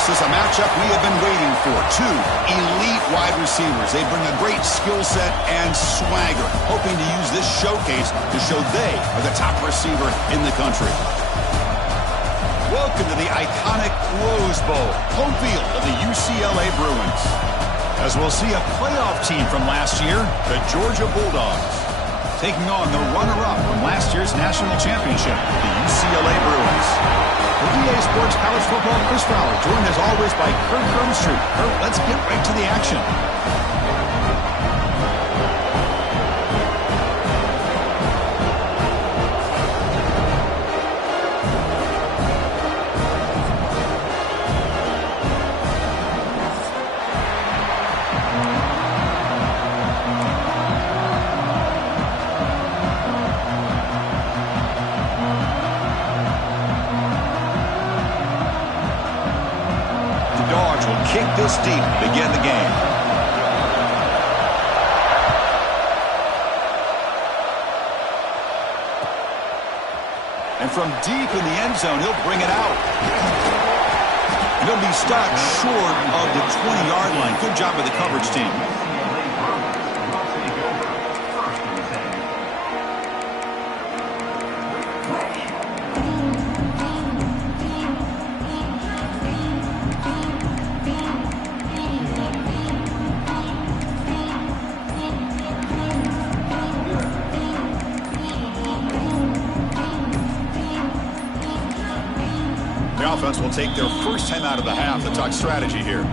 This is a matchup we have been waiting for. Two elite wide receivers. They bring a great skill set and swagger, hoping to use this showcase to show they are the top receiver in the country. Welcome to the iconic Rose Bowl, home field of the UCLA Bruins. As we'll see a playoff team from last year, the Georgia Bulldogs, taking on the runner-up from last year's national championship, the UCLA Bruins. For EA Sports College Football, Chris Fowler, joined as always by Kurt Krumstreet. Kurt, let's get right to the action. Kick this deep to begin the game. And from deep in the end zone, he'll bring it out. And he'll be stopped short of the 20-yard line. Good job by the coverage team. The offense will take their first time out of the half to talk strategy here.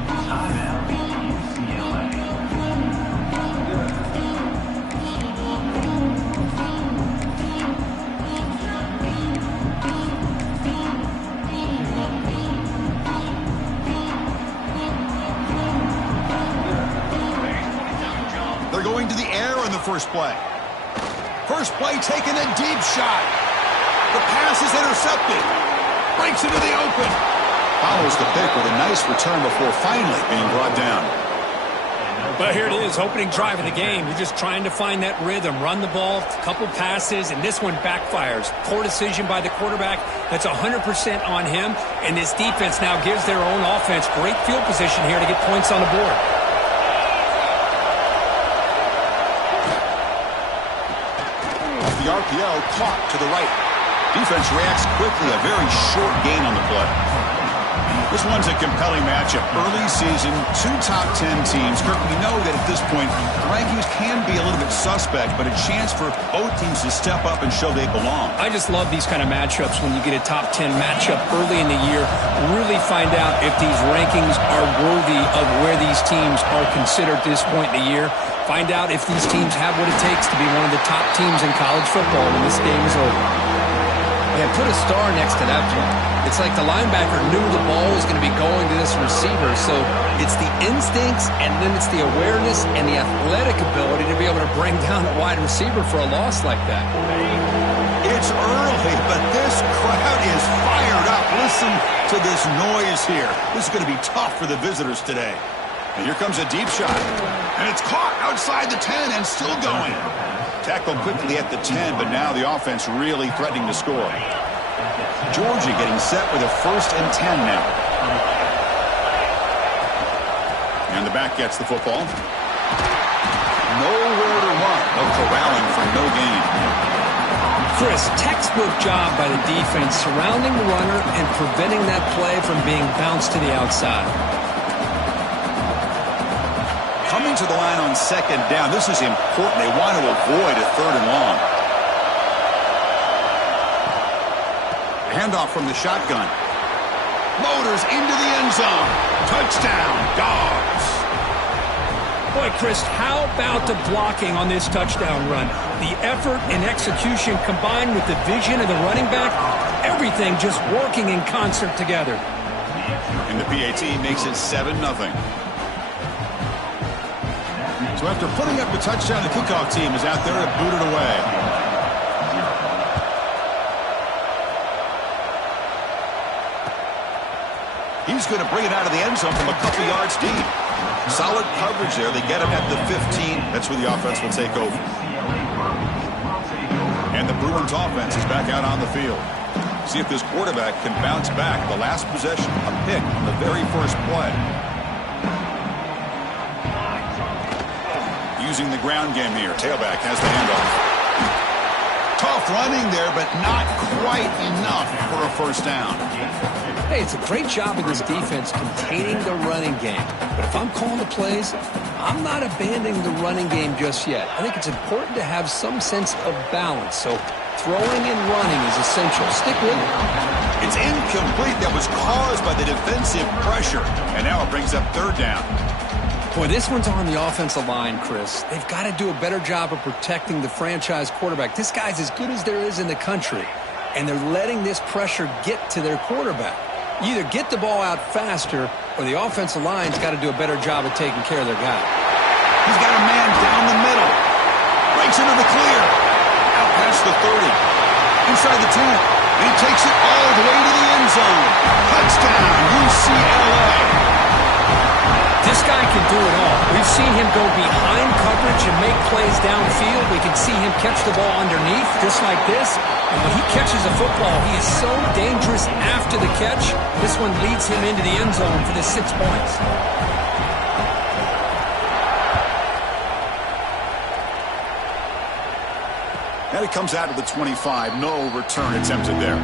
They're going to the air in the first play. First play taking a deep shot. The pass is intercepted. Breaks into the open. Follows the pick with a nice return before finally being brought down. But here it is, opening drive of the game. You're just trying to find that rhythm, run the ball, a couple passes, and this one backfires. Poor decision by the quarterback. That's 100% on him. And this defense now gives their own offense great field position here to get points on the board. Off the RPO, caught to the right. Defense reacts quickly, a very short gain on the play. This one's a compelling matchup. Early season, two top 10 teams. Kirk, we know that at this point, the rankings can be a little bit suspect, but a chance for both teams to step up and show they belong. I just love these kind of matchups when you get a top 10 matchup early in the year. Really find out if these rankings are worthy of where these teams are considered at this point in the year. Find out if these teams have what it takes to be one of the top teams in college football when this game is over. And put a star next to that play. It's like the linebacker knew the ball was going to be going to this receiver, so it's the instincts and then it's the awareness and the athletic ability to be able to bring down a wide receiver for a loss like that. It's early, but this crowd is fired up. Listen to this noise here. This is going to be tough for the visitors today. And here comes a deep shot. And it's caught outside the 10 and still going. Tackled quickly at the 10, but now the offense really threatening to score. Georgia getting set with a 1st and 10 now. And the back gets the football. Nowhere to run. No corralling for no gain. Chris, textbook job by the defense surrounding the runner and preventing that play from being bounced to the outside. Coming to the line on 2nd down. This is important. They want to avoid a 3rd and long. Handoff from the shotgun. Motors into the end zone. Touchdown, Dogs. Boy, Chris, how about the blocking on this touchdown run? The effort and execution combined with the vision of the running back, everything just working in concert together. And the PAT makes it 7-0. So after putting up the touchdown, the kickoff team is out there to boot it away. He's going to bring it out of the end zone from a couple yards deep. Solid coverage there. They get him at the 15. That's where the offense will take over. And the Bruins offense is back out on the field. See if this quarterback can bounce back. The last possession, a pick on the very first play. Using the ground game here. Tailback has the handoff. Tough running there, but not quite enough for a first down. Hey, it's a great job of this defense containing the running game. But if I'm calling the plays, I'm not abandoning the running game just yet. I think it's important to have some sense of balance. So throwing and running is essential. Stick with it. It's incomplete. That was caused by the defensive pressure. And now it brings up third down. Boy, this one's on the offensive line, Chris. They've got to do a better job of protecting the franchise quarterback. This guy's as good as there is in the country. And they're letting this pressure get to their quarterback. You either get the ball out faster, or the offensive line's got to do a better job of taking care of their guy. He's got a man down the middle. Breaks into the clear. Out past the 30. Inside the 10. And he takes it all the way to the end zone. Touchdown, UCLA. This guy can do it all. We've seen him go behind coverage and make plays downfield. We can see him catch the ball underneath, just like this. And when he catches a football, he is so dangerous after the catch. This one leads him into the end zone for the 6 points. And it comes out of the 25. No return attempted there.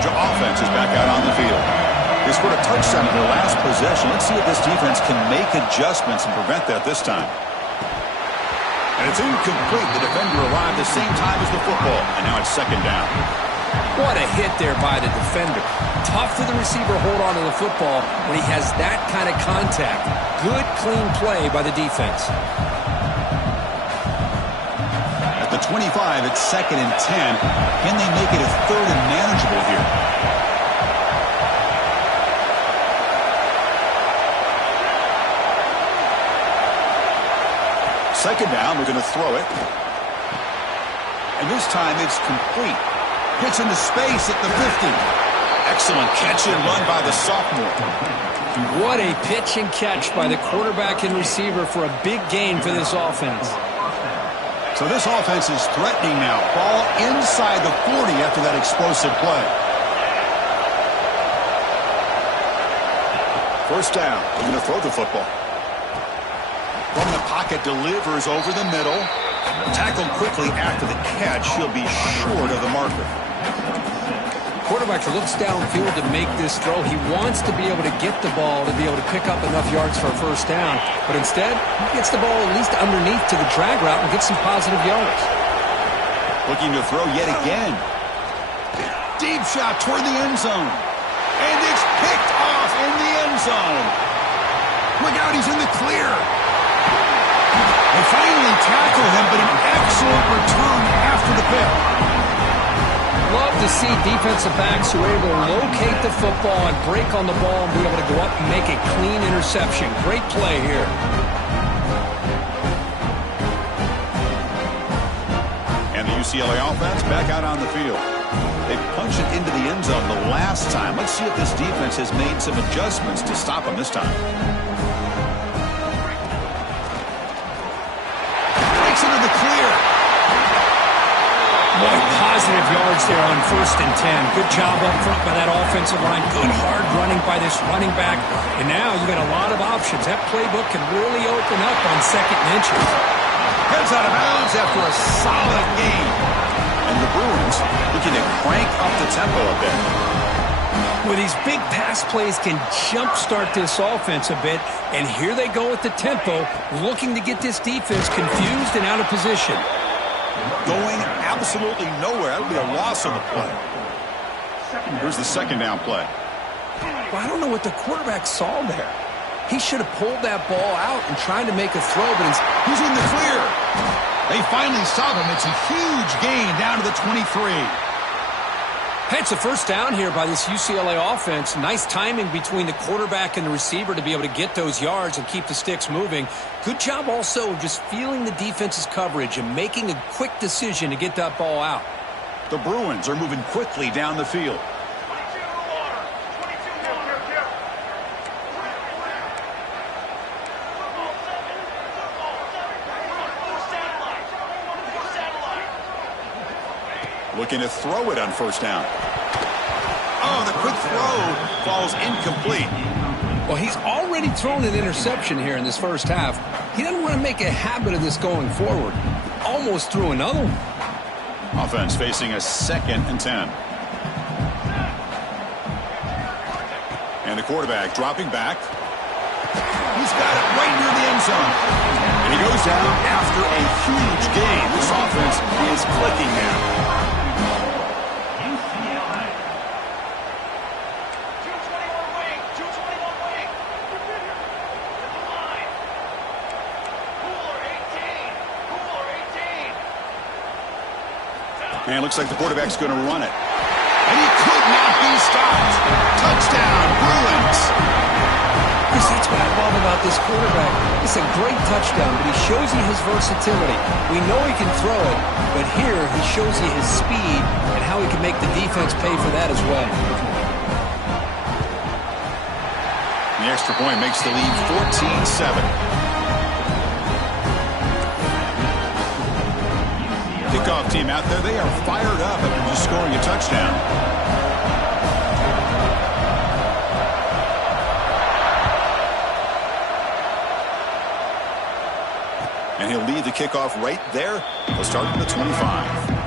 Offense is back out on the field. They scored a touchdown in their last possession. Let's see if this defense can make adjustments and prevent that this time. And it's incomplete. The defender arrived the same time as the football. And now it's second down. What a hit there by the defender. Tough for the receiver to hold on to the football when he has that kind of contact. Good, clean play by the defense. At the 25, it's second and 10. Can they make it a third and manageable here? Second down, we're going to throw it. And this time it's complete. Hits into space at the 50. Excellent catch and run by the sophomore. What a pitch and catch by the quarterback and receiver for a big gain for this offense. So this offense is threatening now. Ball inside the 40 after that explosive play. First down. We're going to throw the football. From the pocket, delivers over the middle. Tackled quickly after the catch. He'll be short of the marker. Quarterback looks downfield to make this throw. He wants to be able to get the ball to be able to pick up enough yards for a first down. But instead, he gets the ball at least underneath to the drag route and gets some positive yards. Looking to throw yet again. Deep shot toward the end zone. And it's picked off in the end zone. Look out, he's in the clear. They finally tackle him, but an excellent return after the pick. Love to see defensive backs who are able to locate the football and break on the ball and be able to go up and make a clean interception. Great play here. And the UCLA offense back out on the field. They punched it into the end zone the last time. Let's see if this defense has made some adjustments to stop them this time. Into the clear. Boy, positive yards there on 1st and 10. Good job up front by that offensive line. Good hard running by this running back. And now you got a lot of options. That playbook can really open up on 2nd and inches. Heads out of bounds after a solid game. And the Bruins looking to crank up the tempo a bit. Well, these big pass plays can jumpstart this offense a bit, and here they go with the tempo, looking to get this defense confused and out of position. Going absolutely nowhere. That would be a loss of the play. Here's the second down play. Well, I don't know what the quarterback saw there. He should have pulled that ball out and tried to make a throw, but he's in the clear. They finally stop him. It's a huge gain down to the 23. Hey, it's a first down here by this UCLA offense. Nice timing between the quarterback and the receiver to be able to get those yards and keep the sticks moving. Good job also of just feeling the defense's coverage and making a quick decision to get that ball out. The Bruins are moving quickly down the field. Looking to throw it on first down. Oh, the quick throw falls incomplete. Well, he's already thrown an interception here in this first half. He doesn't want to make a habit of this going forward. Almost threw another one. Offense facing a 2nd and 10. And the quarterback dropping back. He's got it right near the end zone. And he goes down after a huge gain. This offense is clicking now. And it looks like the quarterback's going to run it. And he could not be stopped. Touchdown, Bruins. That's what I love about this quarterback. It's a great touchdown, but he shows you his versatility. We know he can throw it, but here he shows you his speed and how he can make the defense pay for that as well. The extra point makes the lead 14-7. Kickoff team out there, they are fired up after just scoring a touchdown. And he'll lead the kickoff right there. He'll start from the 25.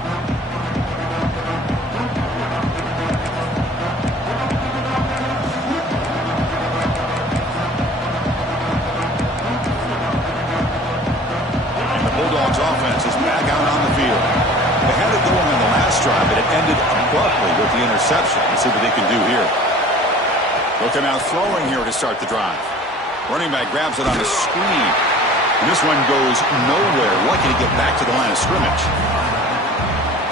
Bulldogs offense is back out on the field. They had it going on the last drive, but it ended abruptly with the interception. Let's see what they can do here. They'll come out throwing here to start the drive. Running back grabs it on the screen. And this one goes nowhere. Lucky to get back to the line of scrimmage.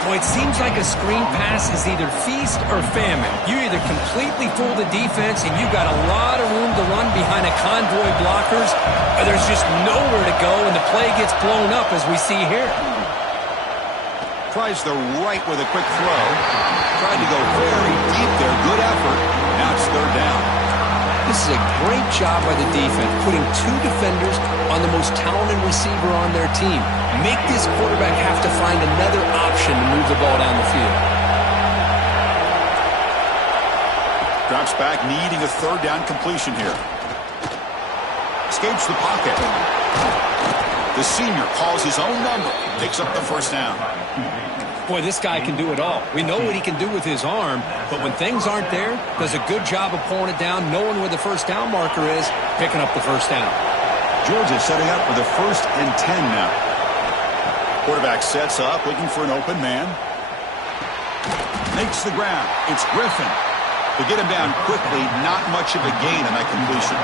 Boy, it seems like a screen pass is either feast or famine. You either completely fool the defense and you've got a lot of room to run behind a convoy of blockers, or there's just nowhere to go and the play gets blown up as we see here. Tries the right with a quick throw. Tried to go very deep there. Good effort. Now it's 3rd down. This is a great job by the defense, putting 2 defenders on the most talented receiver on their team. Make this quarterback have to find another option to move the ball down the field. Drops back, needing a 3rd down completion here. Escapes the pocket. The senior calls his own number. Picks up the first down. Boy, this guy can do it all. We know what he can do with his arm, but when things aren't there, does a good job of pulling it down, knowing where the first down marker is, picking up the first down. Georgia setting up for the 1st and 10 now. Quarterback sets up, looking for an open man. Makes the grab. It's Griffin. To get him down quickly, not much of a gain on that completion.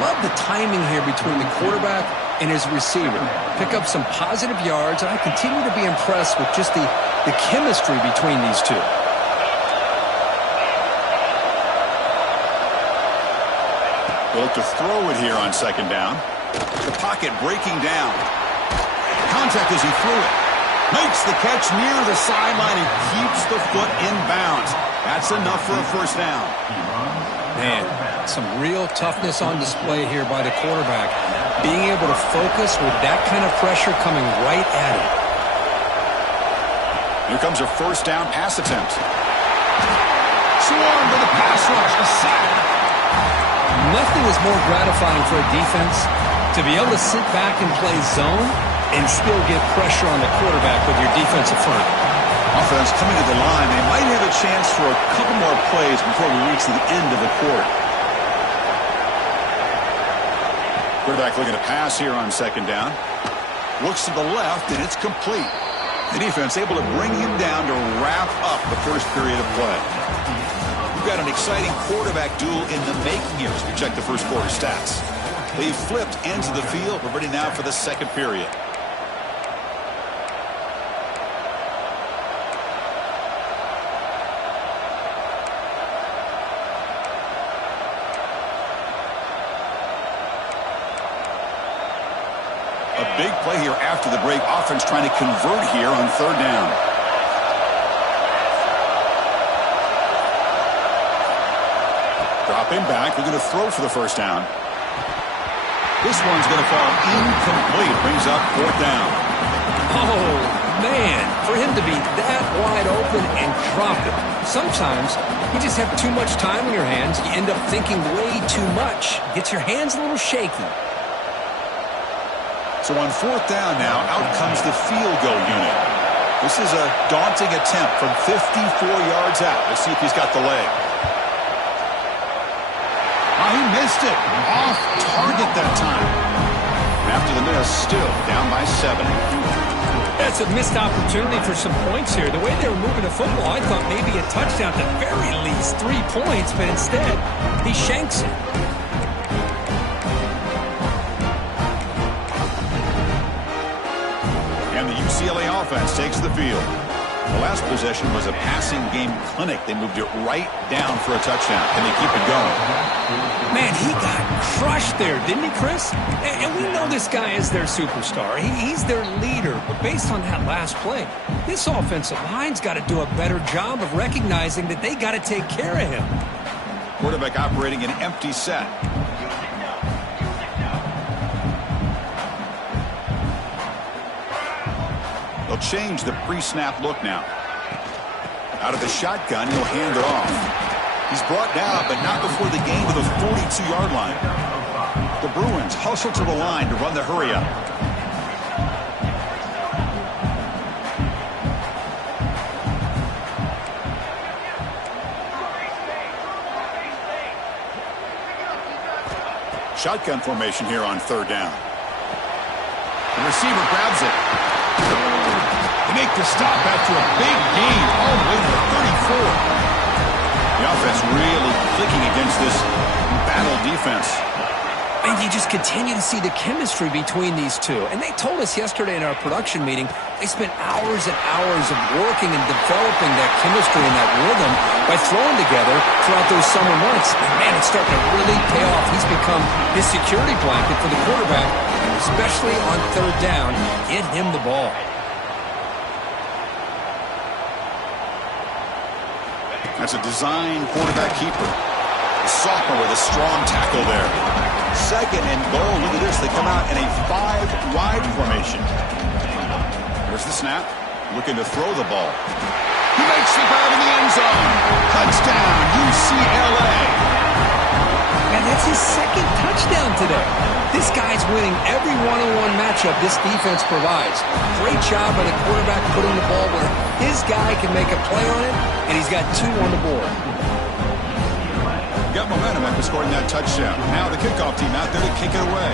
Love the timing here between the quarterback and his receiver. Pick up some positive yards, and I continue to be impressed with just the chemistry between these two. They'll look to throw it here on 2nd down. The pocket breaking down. Contact as he threw it. Makes the catch near the sideline and keeps the foot in bounds. That's enough for a first down. Man, some real toughness on display here by the quarterback. Being able to focus with that kind of pressure coming right at him. Here comes a first down pass attempt. Swarm to the pass rush. A sack. Nothing is more gratifying for a defense to be able to sit back and play zone and still get pressure on the quarterback with your defensive front. Offense coming to the line. They might have a chance for a couple more plays before we reach the end of the quarter. Quarterback looking to pass here on 2nd down. Looks to the left, and it's complete. The defense able to bring him down to wrap up the first period of play. We've got an exciting quarterback duel in the making here as we check the first quarter stats. They flipped into the field. We're ready now for the 2nd period. A big play here after the break. Offense trying to convert here on 3rd down. Drop him back. We're going to throw for the first down. This one's going to fall incomplete. Brings up 4th down. Oh, Man, for him to be that wide open and drop it. Sometimes you just have too much time in your hands. You end up thinking way too much. Gets your hands a little shaky. So on 4th down now, out comes the field goal unit. This is a daunting attempt from 54 yards out. Let's see if he's got the leg. Oh, he missed it. Off target that time. After the miss, still down by 7. That's a missed opportunity for some points here. The way they were moving the football, I thought maybe a touchdown, at the very least 3 points, but instead, he shanks it. And the UCLA offense takes the field. The last possession was a passing game clinic. They moved it right down for a touchdown. Can they keep it going? Man, he got crushed there, didn't he, Chris? And we know this guy is their superstar. He's their leader. But based on that last play, this offensive line's got to do a better job of recognizing that they got to take care of him. Quarterback operating an empty set. They'll change the pre-snap look now. Out of the shotgun, he'll hand it off. He's brought down, but not before the gain to the 42-yard line. The Bruins hustle to the line to run the hurry-up. Shotgun formation here on 3rd down. The receiver grabs it. They make the stop after a big gain all the way to the 34. The offense really clicking against this battle defense. And you just continue to see the chemistry between these two. And they told us yesterday in our production meeting, they spent hours and hours of working and developing that chemistry and that rhythm by throwing together throughout those summer months. And man, it's starting to really pay off. He's become his security blanket for the quarterback, and especially on 3rd down, get him the ball. That's a design quarterback keeper. The sophomore with a strong tackle there. 2nd and goal. Look at this. They come out in a 5-wide formation. There's the snap. Looking to throw the ball. He makes the grab in the end zone. Touchdown, UCLA. And that's his 2nd touchdown today. This guy's winning every one-on-one matchup this defense provides. Great job by the quarterback putting the ball where his guy can make a play on it, and he's got 2 on the board. Got momentum after scoring that touchdown. Now the kickoff team out there to kick it away.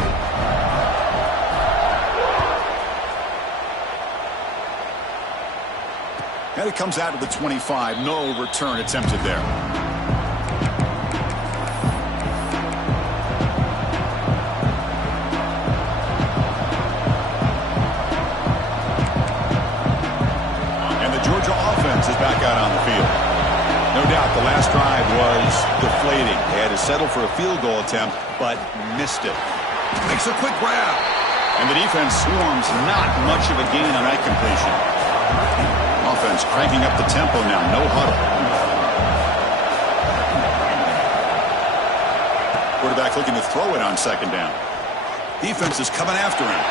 And it comes out to the 25. No return attempted there. Is back out on the field. No doubt the last drive was deflating. They had to settle for a field goal attempt, but missed it. Makes a quick grab. And the defense swarms. Not much of a gain on that completion. Offense cranking up the tempo now. No huddle. Quarterback looking to throw it on 2nd down. Defense is coming after him.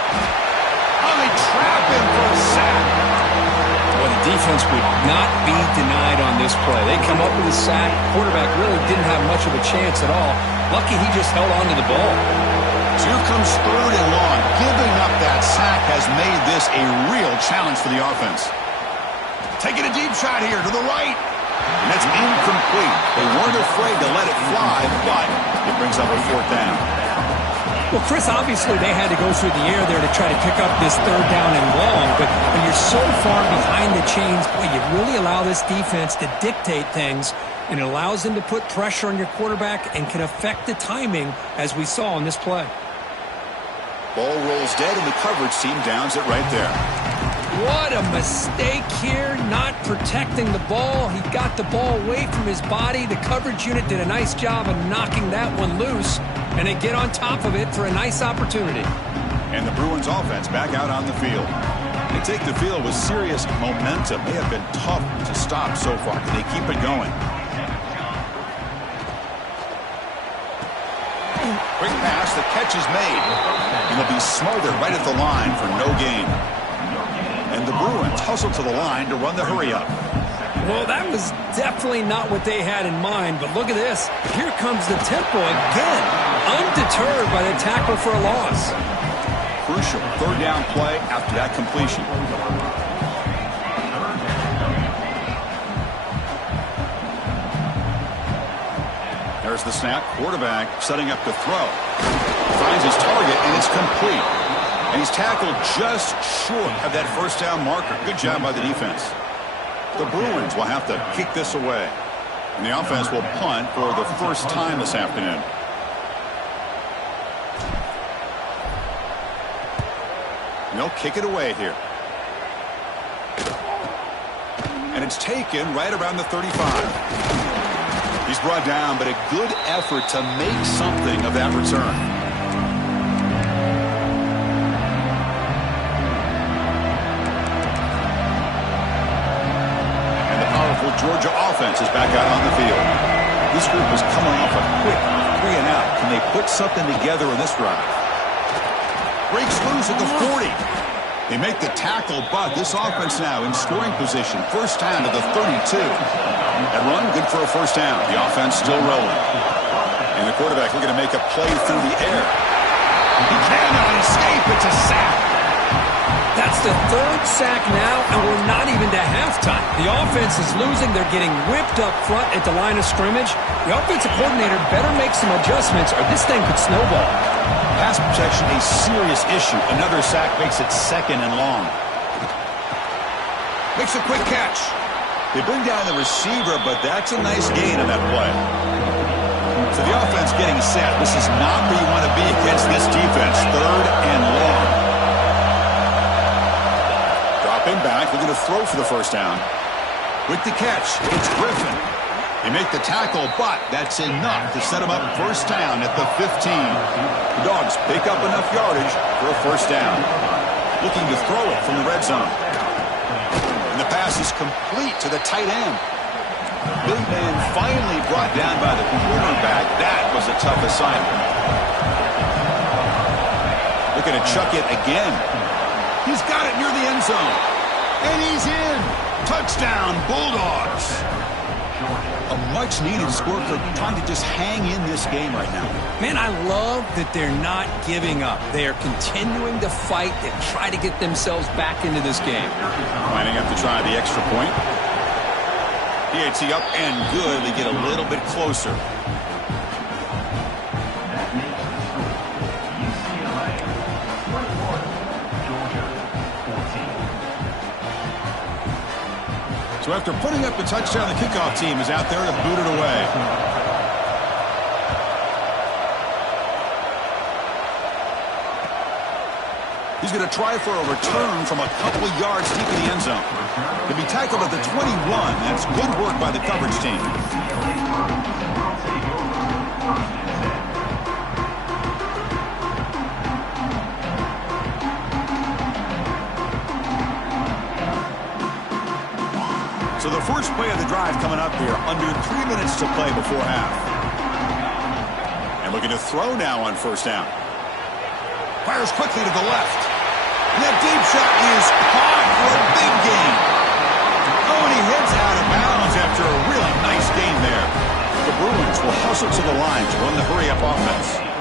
Oh, they trap him for a sack. Well, the defense would not be denied on this play. They come up with a sack. Quarterback really didn't have much of a chance at all. Lucky he just held on to the ball. So here comes 3rd and long. Giving up that sack has made this a real challenge for the offense. Taking a deep shot here to the right. And that's incomplete. They weren't afraid to let it fly, but it brings up a 4th down. Well, Chris, obviously they had to go through the air there to try to pick up this 3rd down and long, but when you're so far behind the chains, boy, you really allow this defense to dictate things, and it allows them to put pressure on your quarterback and can affect the timing, as we saw on this play. Ball rolls dead, and the coverage team downs it right there. What a mistake here, not protecting the ball. He got the ball away from his body. The coverage unit did a nice job of knocking that one loose, and they get on top of it for a nice opportunity. And the Bruins offense back out on the field. They take the field with serious momentum. They have been tough to stop so far. Can they keep it going? Quick pass, the catch is made. And they'll be smothered right at the line for no gain. And the Bruins hustle to the line to run the hurry-up. Well, that was definitely not what they had in mind, but look at this. Here comes the tempo again. Undeterred by the tackle for a loss. Crucial third down play after that completion. There's the snap. Quarterback setting up to throw. Finds his target, and it's complete. And he's tackled just short of that first down marker. Good job by the defense. The Bruins will have to kick this away. And the offense will punt for the first time this afternoon. And they'll kick it away here. And it's taken right around the 35. He's brought down, but a good effort to make something of that return. Georgia offense is back out on the field. This group is coming off a quick 3-and-out. Can they put something together in this drive? Breaks loose at the 40. They make the tackle, but this offense now in scoring position. First down to the 32. That run, good for a first down. The offense still rolling. And the quarterback looking to make a play through the air. He cannot escape. It's a sack. That's the third sack now, and we're not even to halftime. The offense is losing. They're getting whipped up front at the line of scrimmage. The offensive coordinator better make some adjustments, or this thing could snowball. Pass protection, a serious issue. Another sack makes it second and long. Makes a quick catch. They bring down the receiver, but that's a nice gain on that play. So the offense getting set. This is not where you want to be against this defense. Third and long. Dropping back, looking to throw for the first down. With the catch, it's Griffin. They make the tackle, but that's enough to set them up first down at the 15. The Dogs pick up enough yardage for a first down. Looking to throw it from the red zone. And the pass is complete to the tight end. Big man finally brought down by the cornerback. That was a tough assignment. Looking to chuck it again. He's got it near the end zone. And he's in. Touchdown, Bulldogs. A much-needed score for trying to just hang in this game right now. Man, I love that they're not giving up. They are continuing to fight and try to get themselves back into this game. Lining up to try the extra point. PAT up and good. They get a little bit closer. So after putting up the touchdown, the kickoff team is out there to boot it away. He's going to try for a return from a couple of yards deep in the end zone. To be tackled at the 21, that's good work by the coverage team. So the first play of the drive coming up here, under 3 minutes to play before half. And looking to throw now on first down. Fires quickly to the left. And that deep shot is caught for a big gain. Oh, and he heads out of bounds after a really nice gain there. The Bruins will hustle to the line to run the hurry-up offense.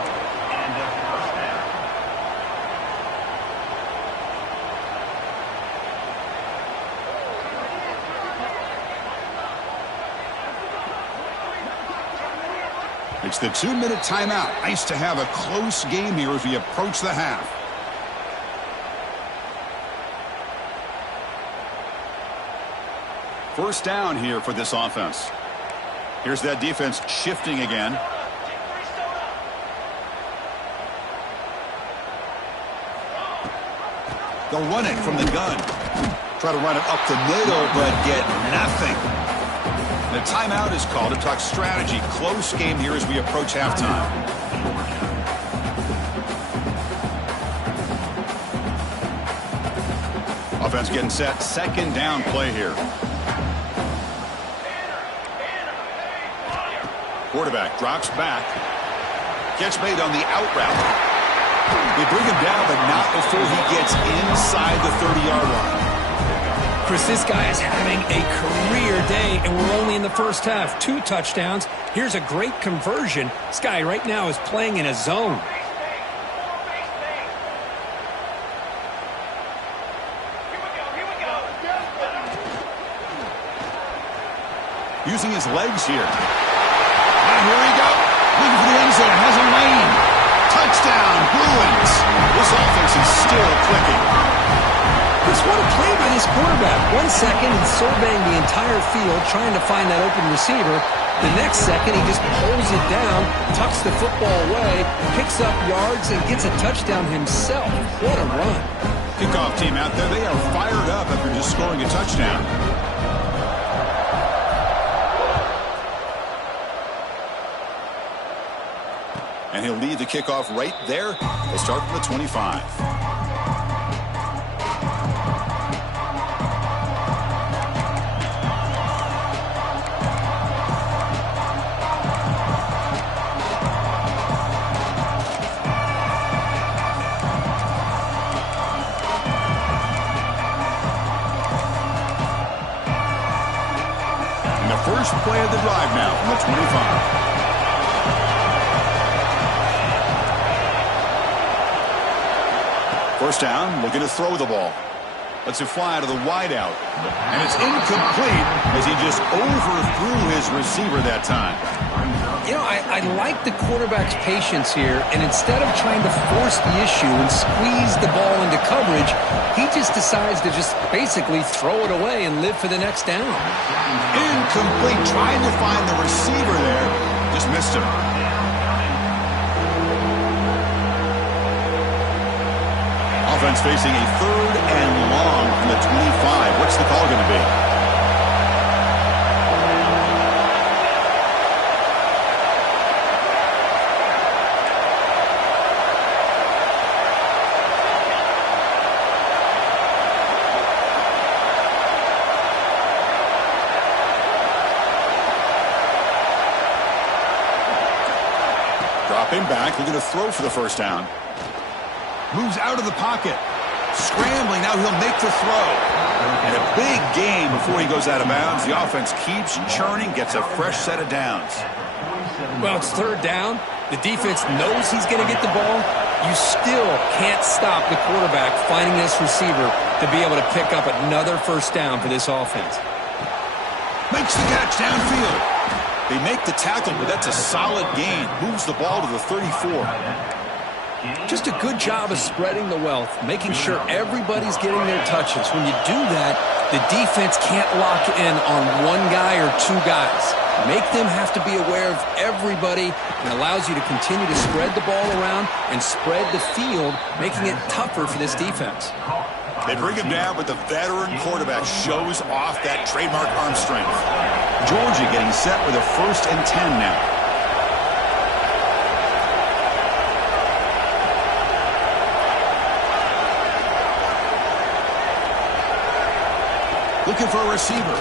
It's the 2-minute timeout. Nice to have a close game here as we approach the half. First down here for this offense. Here's that defense shifting again. They'll run it from the gun. Try to run it up the middle, but get nothing. The timeout is called to talk strategy. Close game here as we approach halftime. Offense getting set. Second down play here. Quarterback drops back. Catch made on the out route. They bring him down, but not before he gets inside the 30-yard line. Chris, this guy is having a career day, and we're only in the first half. 2 touchdowns. Here's a great conversion. This guy right now is playing in a zone. Using his legs here. And here we go. Looking for the end zone. Has a lane. Touchdown, Bruins. This offense is still clicking. Chris, what a play by this quarterback. 1 second, he's surveying the entire field, trying to find that open receiver. The next second, he just pulls it down, tucks the football away, picks up yards, and gets a touchdown himself. What a run. Kickoff team out there, they are fired up after just scoring a touchdown. And he'll lead the kickoff right there. They'll start from the 25. And the first play of the drive now from the 25. First down, looking to throw the ball. Lets it fly out of the wideout. And it's incomplete as he just overthrew his receiver that time. You know, I like the quarterback's patience here, and instead of trying to force the issue and squeeze the ball into coverage, he just decides to just basically throw it away and live for the next down. Incomplete, trying to find the receiver there. Just missed him. Offense facing a 3rd and long from the 25. What's the call going to be? Dropping back, looking to throw for the first down. Moves out of the pocket. Scrambling, now he'll make the throw. And a big gain before he goes out of bounds. The offense keeps churning, gets a fresh set of downs. Well, it's 3rd down. The defense knows he's going to get the ball. You still can't stop the quarterback finding this receiver to be able to pick up another first down for this offense. Makes the catch downfield. They make the tackle, but that's a solid gain. Moves the ball to the 34. Just a good job of spreading the wealth, making sure everybody's getting their touches. When you do that, the defense can't lock in on one guy or 2 guys. Make them have to be aware of everybody, and allows you to continue to spread the ball around and spread the field, making it tougher for this defense. They bring him down, but the veteran quarterback shows off that trademark arm strength. Georgia getting set with a 1st and 10 now. Looking for a receiver.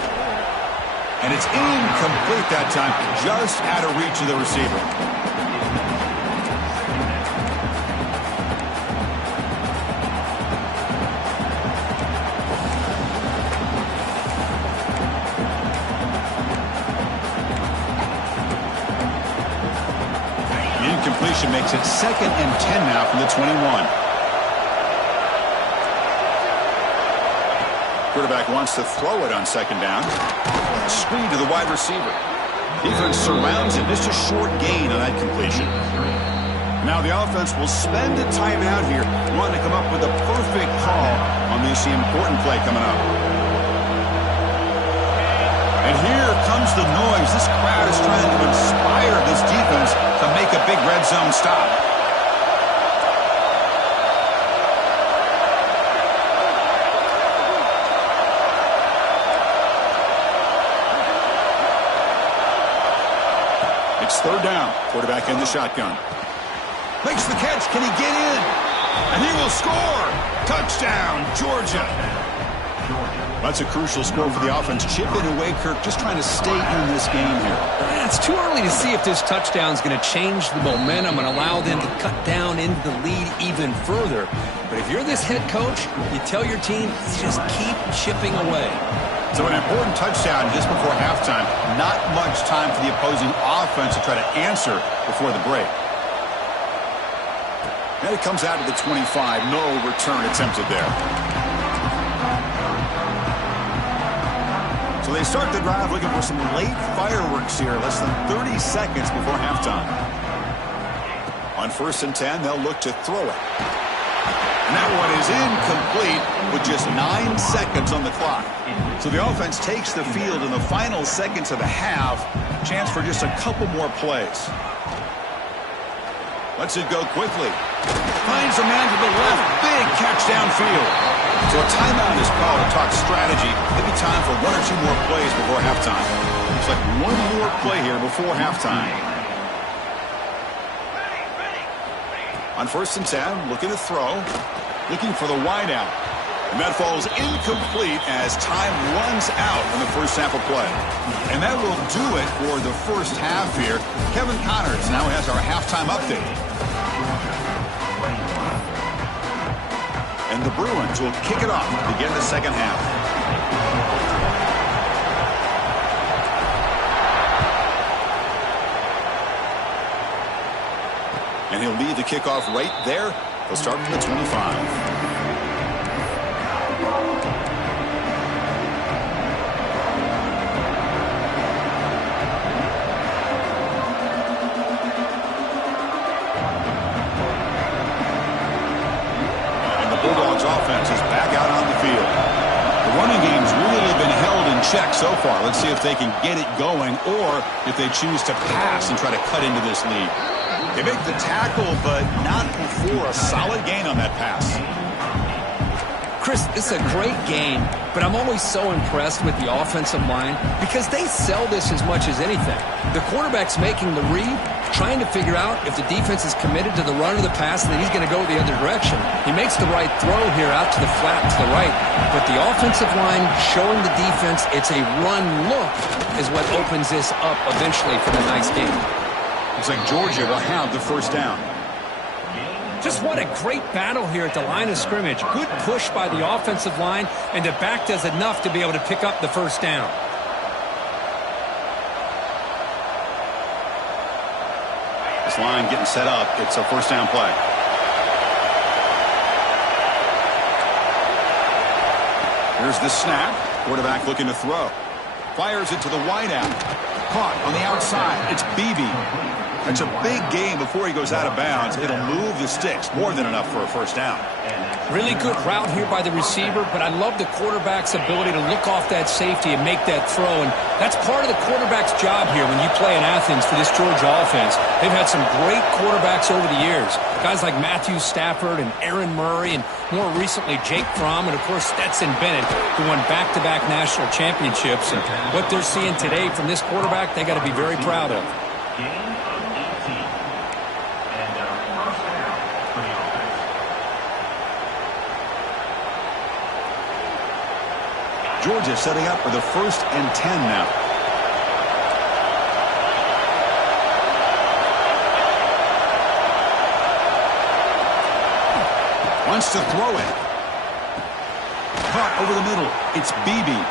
And it's incomplete that time. Just out of reach of the receiver. The incompletion makes it 2nd and 10 now from the 21. Quarterback wants to throw it on 2nd down. Screen to the wide receiver. Defense surrounds him. Just a short gain on that completion. Now the offense will spend a timeout here, wanting to come up with a perfect call on this important play coming up. And here comes the noise. This crowd is trying to inspire this defense to make a big red zone stop. It's 3rd down. Quarterback in the shotgun. Makes the catch. Can he get in? And he will score. Touchdown, Georgia. That's a crucial score for the offense. Chipping away, Kirk, just trying to stay in this game here. It's too early to see if this touchdown is going to change the momentum and allow them to cut down into the lead even further. But if you're this head coach, you tell your team, just keep chipping away. So an important touchdown just before halftime. Not much time for the opposing offense to try to answer before the break. And it comes out to the 25. No return attempted there. So they start the drive looking for some late fireworks here. Less than 30 seconds before halftime. On 1st and 10, they'll look to throw it. And that one is incomplete with just 9 seconds on the clock. So the offense takes the field in the final seconds of the half. Chance for just a couple more plays. Lets it go quickly. Finds a man to the left. Big catch downfield. So a timeout is called to talk strategy. Maybe time for 1 or 2 more plays before halftime. Looks like one more play here before halftime. On 1st and 10, looking to throw. Looking for the wideout. And that falls incomplete as time runs out in the first half of play. And that will do it for the first half here. Kevin Connors now has our halftime update. And the Bruins will kick it off to begin the second half. And he'll lead the kickoff right there. He'll start from the 25. Offense is back out on the field. The running game's really been held in check so far. Let's see if they can get it going or if they choose to pass and try to cut into this lead. They make the tackle, but not before a solid gain on that pass. Chris, this is a great game, but I'm always so impressed with the offensive line because they sell this as much as anything. The quarterback's making the read, trying to figure out if the defense is committed to the run or the pass, and then he's going to go the other direction. He makes the right throw here out to the flat to the right, but the offensive line showing the defense it's a run look is what opens this up eventually for the nice game. Looks like Georgia will have the first down. Just what a great battle here at the line of scrimmage. Good push by the offensive line, and the back does enough to be able to pick up the first down. This line getting set up. It's a first down play. Here's the snap. Quarterback looking to throw. Fires it to the wideout. Caught on the outside. It's Beebe. It's a big gain before he goes out of bounds. It'll move the sticks. More than enough for a first down. Really good route here by the receiver, but I love the quarterback's ability to look off that safety and make that throw. And that's part of the quarterback's job here when you play in Athens for this Georgia offense. They've had some great quarterbacks over the years. Guys like Matthew Stafford and Aaron Murray and more recently Jake Fromm and, of course, Stetson Bennett, who won back-to-back national championships. And what they're seeing today from this quarterback, they got to be very proud of. Georgia setting up for the 1st and 10 now. Wants to throw it. Caught over the middle. It's Beebe.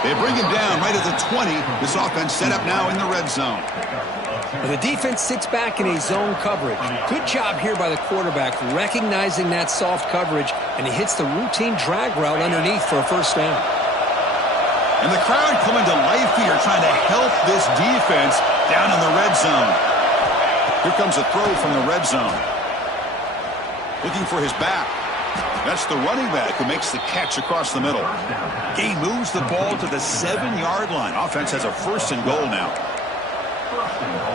They bring him down right at the 20. This offense set up now in the red zone. And the defense sits back in a zone coverage. Good job here by the quarterback recognizing that soft coverage, and he hits the routine drag route underneath for a first down. And the crowd coming to life here, trying to help this defense down in the red zone. Here comes a throw from the red zone. Looking for his back. That's the running back who makes the catch across the middle. He moves the ball to the 7-yard line. Offense has a 1st and goal now.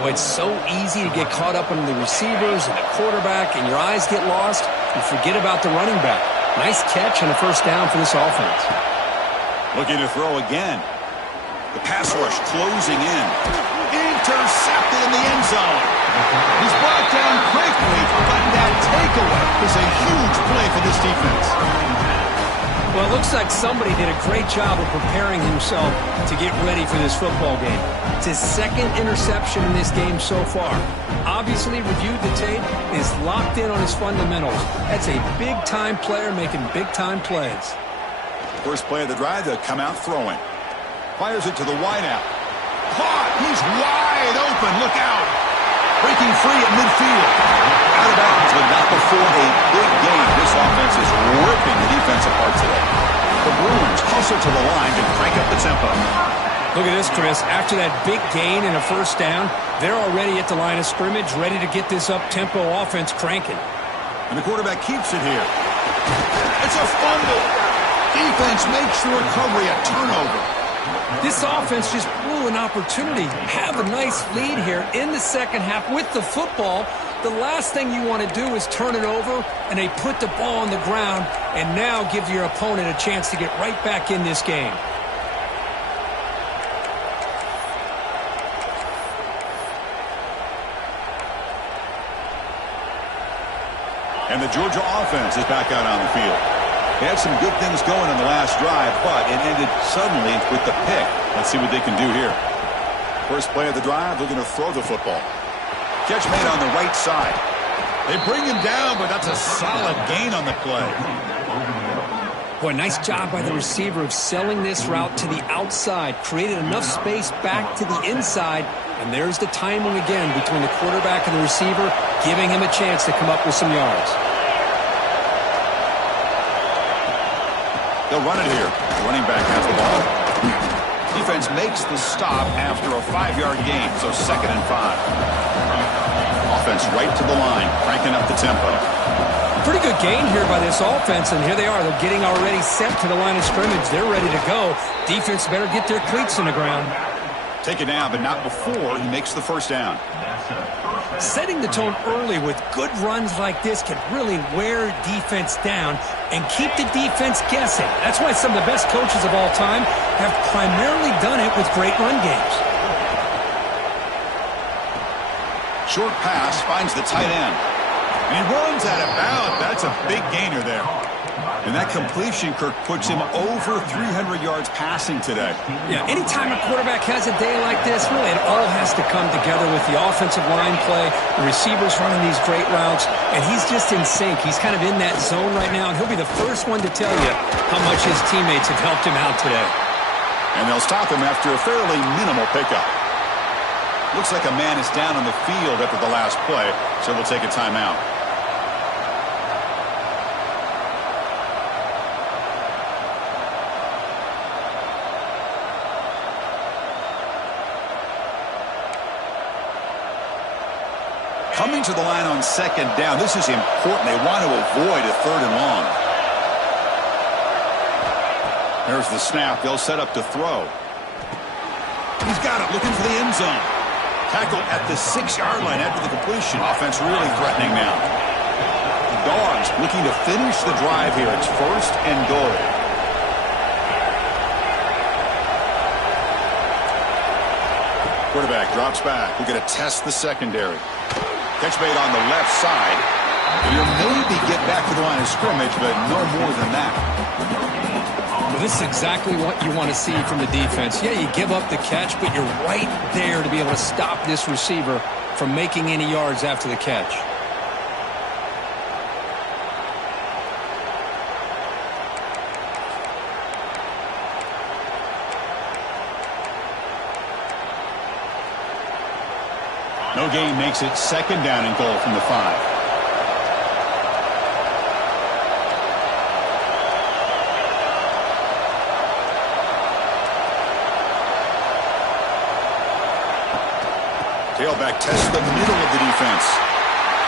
Oh, it's so easy to get caught up on the receivers and the quarterback, and your eyes get lost. You forget about the running back. Nice catch and a first down for this offense. Looking to throw again. The pass rush closing in. Intercepted in the end zone. He's brought down quickly, but that takeaway is a huge play for this defense. Well, it looks like somebody did a great job of preparing himself to get ready for this football game. It's his second interception in this game so far. Obviously reviewed the tape, is locked in on his fundamentals. That's a big-time player making big-time plays. First play of the drive, they'll come out throwing. Fires it to the wideout. Caught! He's wide open. Look out! Breaking free at midfield. Out of bounds, but not before a big gain. This offense is ripping the defense apart today. The Bruins hustle to the line to crank up the tempo. Look at this, Chris. After that big gain and a first down, they're already at the line of scrimmage, ready to get this up-tempo offense cranking. And the quarterback keeps it here. It's a fumble. Defense makes the recovery a turnover. This offense just blew an opportunity. Have a nice lead here in the second half with the football. The last thing you want to do is turn it over, and they put the ball on the ground and now give your opponent a chance to get right back in this game. And the Georgia offense is back out on the field. They had some good things going in the last drive, but it ended suddenly with the pick. Let's see what they can do here. First play of the drive, they're going to throw the football. Catch made on the right side. They bring him down, but that's a solid gain on the play. Boy, nice job by the receiver of selling this route to the outside. Created enough space back to the inside. And there's the timing again between the quarterback and the receiver, giving him a chance to come up with some yards. They'll run it here. The running back has the ball. Defense makes the stop after a 5-yard gain, so 2nd and 5. Offense right to the line, cranking up the tempo. Pretty good gain here by this offense, and here they are. They're getting already set to the line of scrimmage. They're ready to go. Defense better get their cleats in the ground. Take it down, but not before he makes the first down. Setting the tone early with good runs like this can really wear defense down and keep the defense guessing. That's why some of the best coaches of all time have primarily done it with great run games. Short pass finds the tight end. And he runs out of bounds. That's a big gainer there. And that completion, Kirk, puts him over 300 yards passing today. Yeah, anytime a quarterback has a day like this, really it all has to come together with the offensive line play, the receivers running these great routes, and he's just in sync. He's kind of in that zone right now, and he'll be the first one to tell you how much his teammates have helped him out today. And they'll stop him after a fairly minimal pickup. Looks like a man is down on the field after the last play, so we'll take a timeout. Coming to the line on 2nd down. This is important. They want to avoid a 3rd and long. There's the snap. They'll set up to throw. He's got it, looking for the end zone. Tackled at the 6-yard line after the completion. Offense really threatening now. The Dogs looking to finish the drive here. It's 1st and goal. Quarterback drops back. We're going to test the secondary. Catch made on the left side. You'll maybe get back to the line of scrimmage, but no more than that. Well, this is exactly what you want to see from the defense. Yeah, you give up the catch, but you're right there to be able to stop this receiver from making any yards after the catch. No gain makes it 2nd down and goal from the 5. Tailback tests the middle of the defense.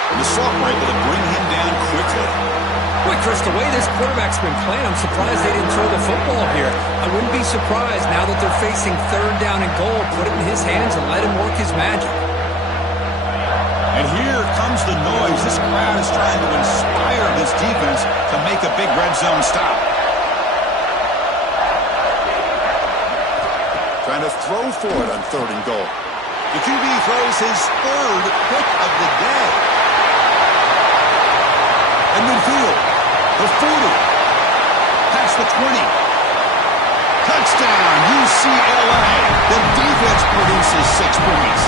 And the Soft were able to bring him down quickly. Boy, Chris, the way this quarterback's been playing, I'm surprised they didn't throw the football here. I wouldn't be surprised now that they're facing 3rd down and goal. Put it in his hands and let him work his magic. And here comes the noise. This crowd is trying to inspire this defense to make a big red zone stop. Trying to throw for it on 3rd and goal. The QB throws his 3rd pick of the day. And midfield, the 40. Pass the 20. Touchdown, UCLA. The defense produces 6 points.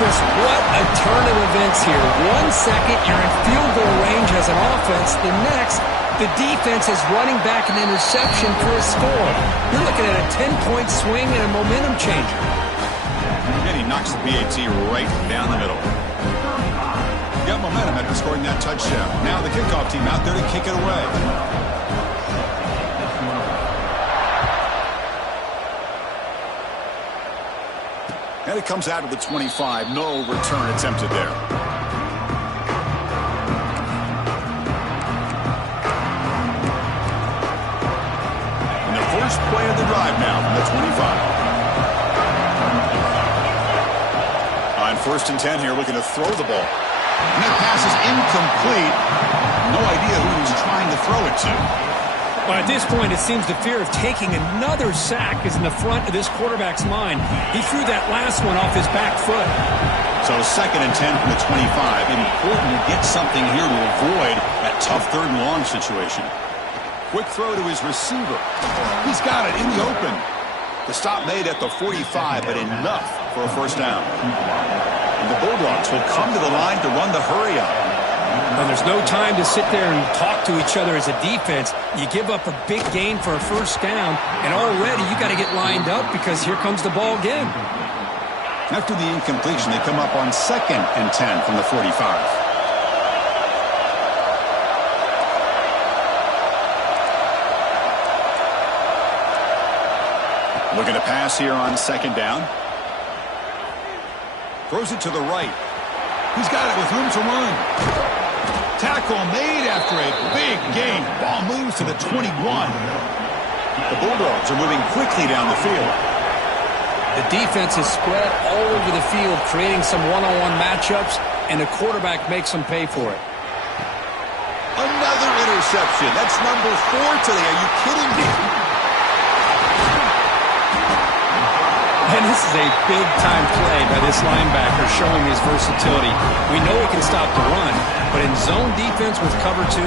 Chris, what a turn of events here. 1 second, you're in field goal range as an offense. The next, the defense is running back an interception for a score. You're looking at a 10-point swing and a momentum changer. And he knocks the PAT right down the middle. Got momentum after scoring that touchdown. Now the kickoff team out there to kick it away. And it comes out of the 25. No return attempted there. And the first play of the drive now from the 25. On 1st and 10 here, looking to throw the ball. And that pass is incomplete. No idea who he was trying to throw it to. Well, at this point, it seems the fear of taking another sack is in the front of this quarterback's mind. He threw that last one off his back foot. So 2nd and 10 from the 25. Important to get something here to avoid that tough 3rd and long situation. Quick throw to his receiver. He's got it in the open. The stop made at the 45, but enough for a 1st down. And the Bulldogs will come to the line to run the hurry up. And there's no time to sit there and talk to each other as a defense. You give up a big gain for a 1st down, and already you got to get lined up because here comes the ball again. After the incompletion, they come up on 2nd and 10 from the 45. Looking to pass here on 2nd down. Throws it to the right. He's got it with room to run. Tackle made after a big gain. Ball moves to the 21. The Bulldogs are moving quickly down the field. The defense is spread all over the field, creating some one-on-one matchups, and the quarterback makes them pay for it. Another interception. That's number 4 today. Are you kidding me? And this is a big-time play by this linebacker showing his versatility. We know he can stop the run, but in zone defense with cover 2,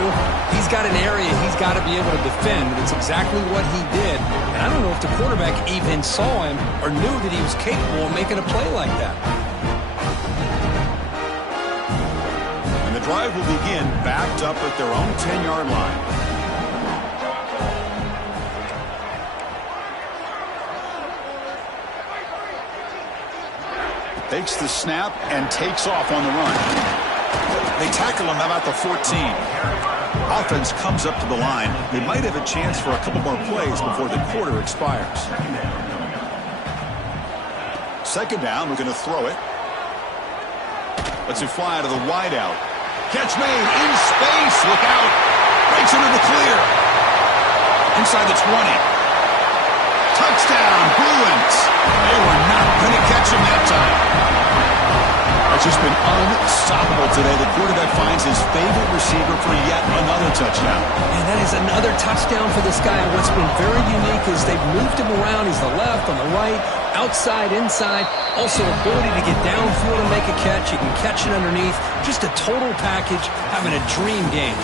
he's got an area he's got to be able to defend, and it's exactly what he did. And I don't know if the quarterback even saw him or knew that he was capable of making a play like that. And the drive will begin backed up at their own 10-yard line. Takes the snap and takes off on the run. They tackle him about the 14. Offense comes up to the line. They might have a chance for a couple more plays before the quarter expires. 2nd down, we're going to throw it. Lets it fly out of the wideout. Catch made in space. Look out. Breaks into the clear. Inside the 20. Touchdown, Bruins. They were not going to catch him that time. It's just been unstoppable today. The quarterback finds his favorite receiver for yet another touchdown. And that is another touchdown for this guy. What's been very unique is they've moved him around. He's the left, on the right, outside, inside. Also ability to get downfield and make a catch. He can catch it underneath. Just a total package, having a dream game.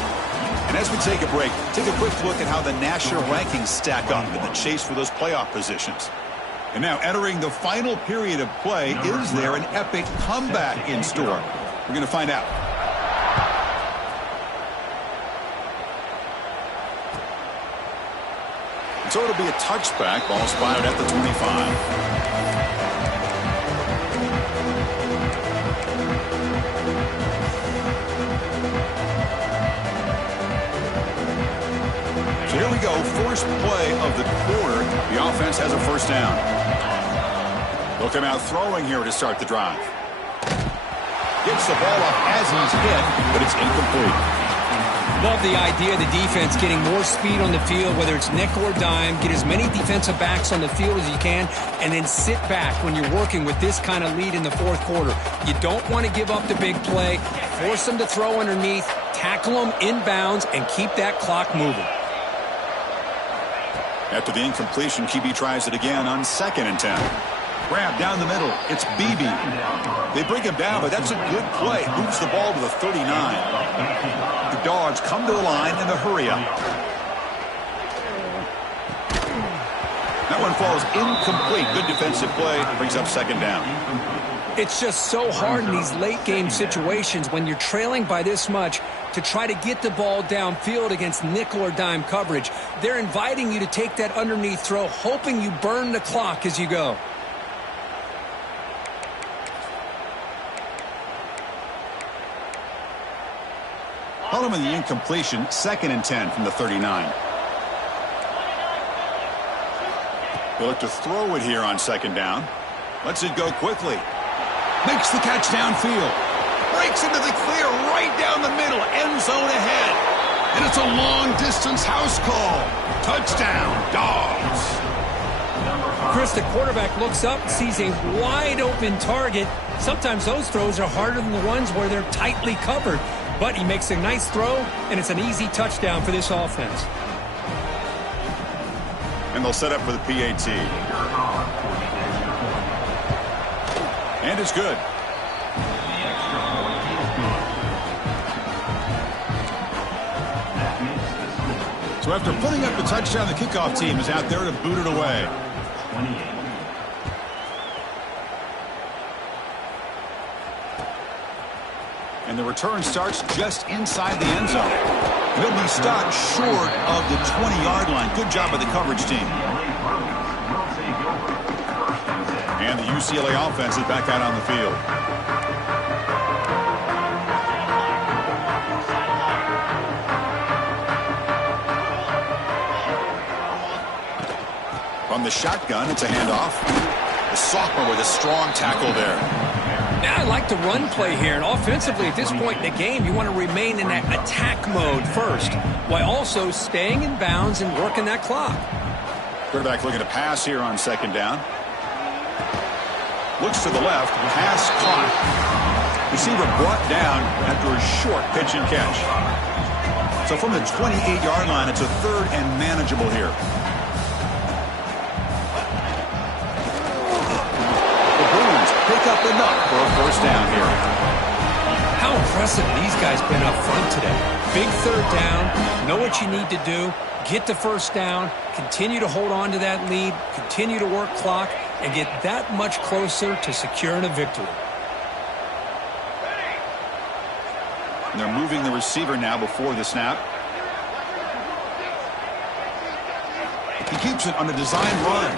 And as we take a break, take a quick look at how the national rankings stack up in the chase for those playoff positions. And now entering the final period of play, is there an epic comeback in store? We're going to find out. And so it'll be a touchback. Ball spotted at the 25. So here we go, first play of the quarter. The offense has a 1st down. They'll come out throwing here to start the drive. Gets the ball up as he's hit, but it's incomplete. Love the idea of the defense getting more speed on the field, whether it's nickel or dime. Get as many defensive backs on the field as you can, and then sit back when you're working with this kind of lead in the 4th quarter. You don't want to give up the big play. Force them to throw underneath, tackle them inbounds, and keep that clock moving. After the incompletion, QB tries it again on 2nd and 10. Grab down the middle. It's Beebe. They bring him down, but that's a good play. Moves the ball to the 39. The Dogs come to the line in the hurry up. one falls incomplete. Good defensive play. Brings up second down. It's just so hard in these late-game situations when you're trailing by this much to try to get the ball downfield against nickel or dime coverage. They're inviting you to take that underneath throw, hoping you burn the clock as you go. Following the incompletion, 2nd and 10 from the 39. They'll look to throw it here on 2nd down. Lets it go quickly. Makes the catch downfield. Breaks into the clear right down the middle. End zone ahead. And it's a long-distance house call. Touchdown, Dogs. Chris, the quarterback looks up, sees a wide-open target. Sometimes those throws are harder than the ones where they're tightly covered. But he makes a nice throw, and it's an easy touchdown for this offense. And they'll set up for the PAT. And it's good. So after putting up the touchdown, the kickoff team is out there to boot it away. And the return starts just inside the end zone. He'll be stopped short of the 20-yard line. Good job by the coverage team. And the UCLA offense is back out on the field. From the shotgun, it's a handoff. The sophomore with a strong tackle there. Now I like the run play here, and offensively at this point in the game, you want to remain in that attack mode first, while also staying in bounds and working that clock. Quarterback looking to pass here on 2nd down. Looks to the left, pass caught. Receiver brought down after a short pitch and catch. So from the 28-yard line, it's a 3rd and manageable here. Pick up enough for a 1st down here. How impressive these guys been up front today. Big 3rd down, know what you need to do, get the 1st down, continue to hold on to that lead, continue to work clock, and get that much closer to securing a victory. And they're moving the receiver now before the snap. He keeps it on a design run.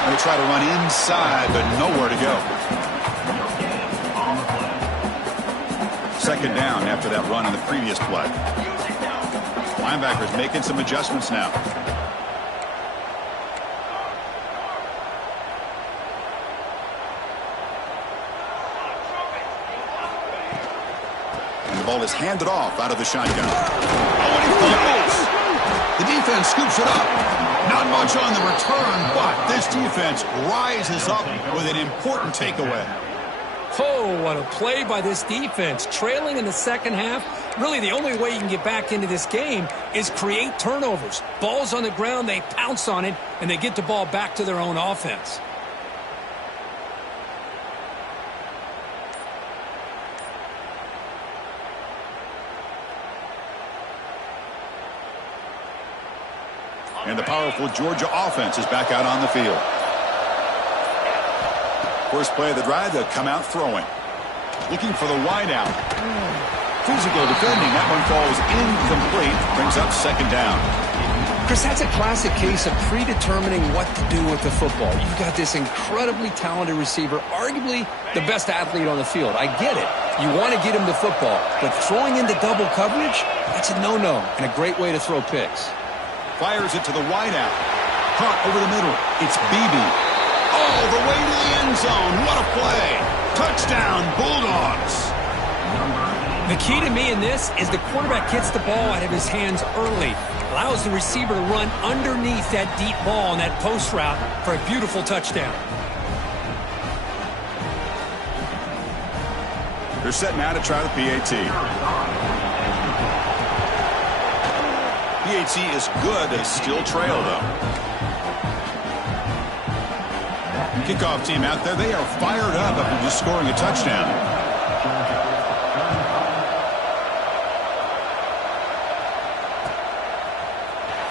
They try to run inside, but nowhere to go. 2nd down after that run in the previous play. Linebackers making some adjustments now. And the ball is handed off out of the shotgun. Oh, and he fumbles! The defense scoops it up. Not much on the return, but this defense rises up with an important takeaway. Oh, what a play by this defense. Trailing in the 2nd half, really the only way you can get back into this game is create turnovers. Ball's on the ground, they pounce on it, and they get the ball back to their own offense. And the powerful Georgia offense is back out on the field. First play of the drive, they'll come out throwing. Looking for the wideout. Physical defending. That one falls incomplete. Brings up 2nd down. Chris, that's a classic case of predetermining what to do with the football. You've got this incredibly talented receiver, arguably the best athlete on the field. I get it. You want to get him the football, but throwing into double coverage, that's a no-no and a great way to throw picks. Fires it to the wideout. Caught over the middle. It's Beebe. All the way to the end zone. What a play. Touchdown, Bulldogs. The key to me in this is the quarterback gets the ball out of his hands early. Allows the receiver to run underneath that deep ball on that post route for a beautiful touchdown. They're set now to try the PAT. PAT is good. They still trail, though. Kickoff team out there. They are fired up after just scoring a touchdown.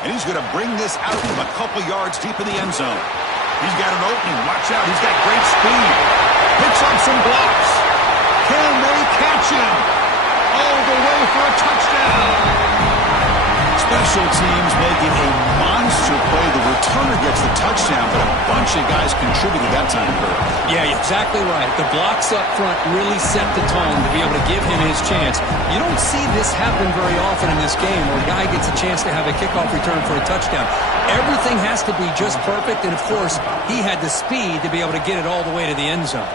And he's going to bring this out from a couple yards deep in the end zone. He's got an opening. Watch out. He's got great speed. Picks up some blocks. Can they catch him? All the way for a touchdown. Special teams making a monster play. The returner gets the touchdown, but a bunch of guys contributed that time, Kurt. Yeah, exactly right. The blocks up front really set the tone to be able to give him his chance. You don't see this happen very often in this game where a guy gets a chance to have a kickoff return for a touchdown. Everything has to be just perfect, and of course, he had the speed to be able to get it all the way to the end zone.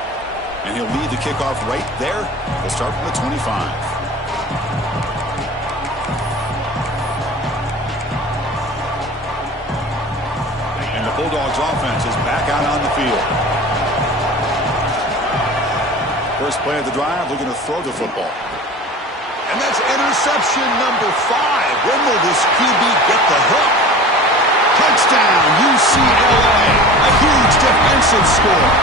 And he'll lead the kickoff right there. He'll start from the 25. Bulldogs offense is back out on the field. First play of the drive, looking to throw the football. And that's interception number 5. When will this QB get the hook? Touchdown, UCLA. A huge defensive score.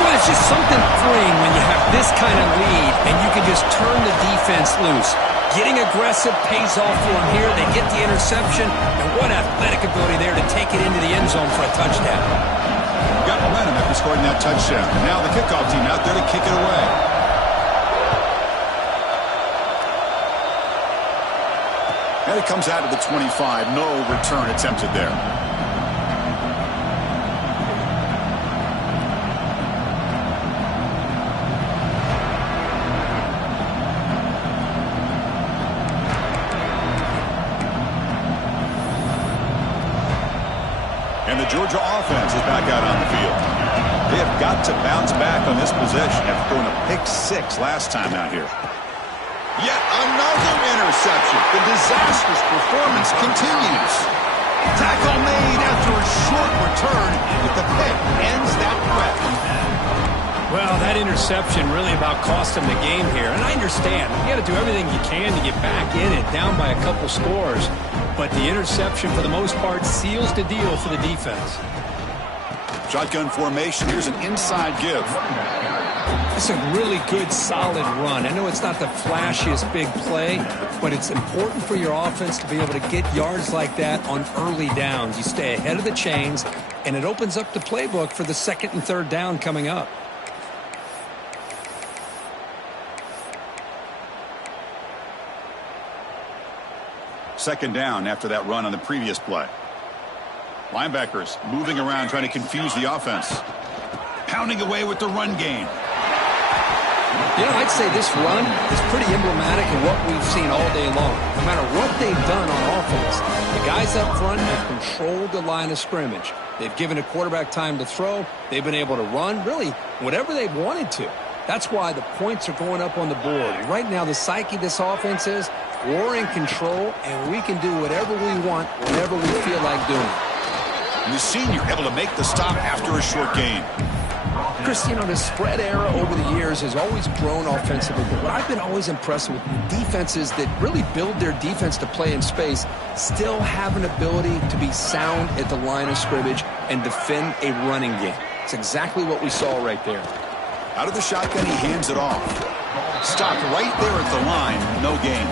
Well, it's just something freeing when you have this kind of lead and you can just turn the defense loose. Getting aggressive pays off for them here. They get the interception, and what athletic ability there to take it into the end zone for a touchdown. Got momentum after scoring that touchdown. And now the kickoff team out there to kick it away. And it comes out of the 25. No return attempted there. And the Georgia offense is back out on the field. They have got to bounce back on this possession after throwing a pick 6 last time out here. Yet another interception. The disastrous performance continues. Tackle made after a short return, but the pick ends that threat. Well, that interception really about cost him the game here. And I understand. You got to do everything you can to get back in it, down by a couple scores. But the interception, for the most part, seals the deal for the defense. Shotgun formation. Here's an inside give. It's a really good, solid run. I know it's not the flashiest big play, but it's important for your offense to be able to get yards like that on early downs. You stay ahead of the chains, and it opens up the playbook for the second and third down coming up. Second down after that run on the previous play. Linebackers moving around trying to confuse the offense. Pounding away with the run game. You know, I'd say this run is pretty emblematic of what we've seen all day long. No matter what they've done on offense, the guys up front have controlled the line of scrimmage. They've given a quarterback time to throw. They've been able to run, really, whatever they've wanted to. That's why the points are going up on the board. Right now, the psyche of this offense is we're in control, and we can do whatever we want whenever we feel like doing it. And the senior able to make the stop after a short gain. Chris, you know, the spread era over the years has always grown offensively, but what I've been always impressed with defenses that really build their defense to play in space still have an ability to be sound at the line of scrimmage and defend a running game. It's exactly what we saw right there. Out of the shotgun, he hands it off. Stopped right there at the line, no gain.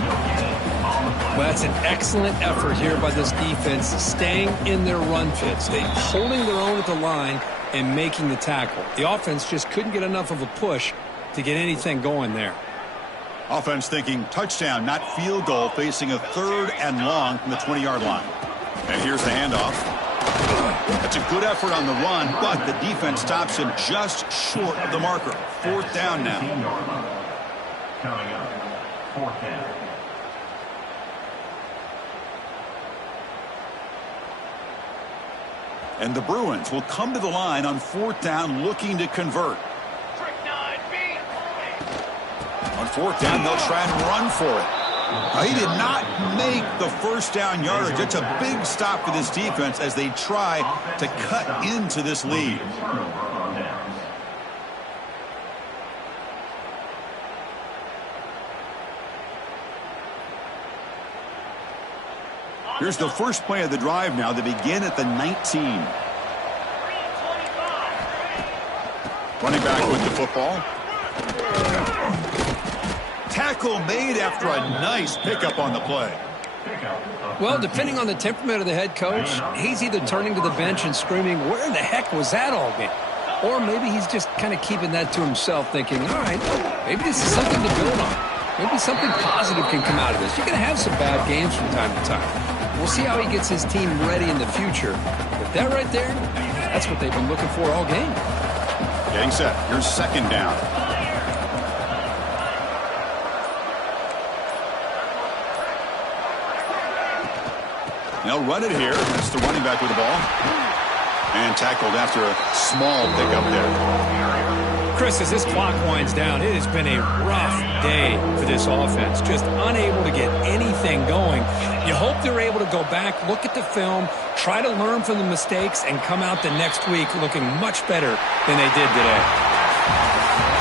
Well, that's an excellent effort here by this defense, staying in their run fits. They're holding their own at the line and making the tackle. The offense just couldn't get enough of a push to get anything going there. Offense thinking touchdown, not field goal, facing a 3rd and long from the 20-yard line. And here's the handoff. That's a good effort on the run, but the defense stops him just short of the marker. 4th down now. Coming up, 4th down. And the Bruins will come to the line on 4th down looking to convert. On 4th down, they'll try and run for it. He did not make the 1st down yardage. It's a big stop for this defense as they try to cut into this lead. Here's the first play of the drive now. They begin at the 19. Running back with the football. Tackle made after a nice pickup on the play. Well, depending on the temperament of the head coach, he's either turning to the bench and screaming, where the heck was that all game? Or maybe he's just kind of keeping that to himself, thinking, all right, maybe this is something to build on. Maybe something positive can come out of this. You're going to have some bad games from time to time. We'll see how he gets his team ready in the future. But that right there, that's what they've been looking for all game. Getting set. Here's second down. They'll run it here. That's the running back with the ball. And tackled after a small pickup there. Chris, as this clock winds down, it has been a rough day for this offense. Just unable to get anything going. You hope they're able to go back, look at the film, try to learn from the mistakes, and come out the next week looking much better than they did today.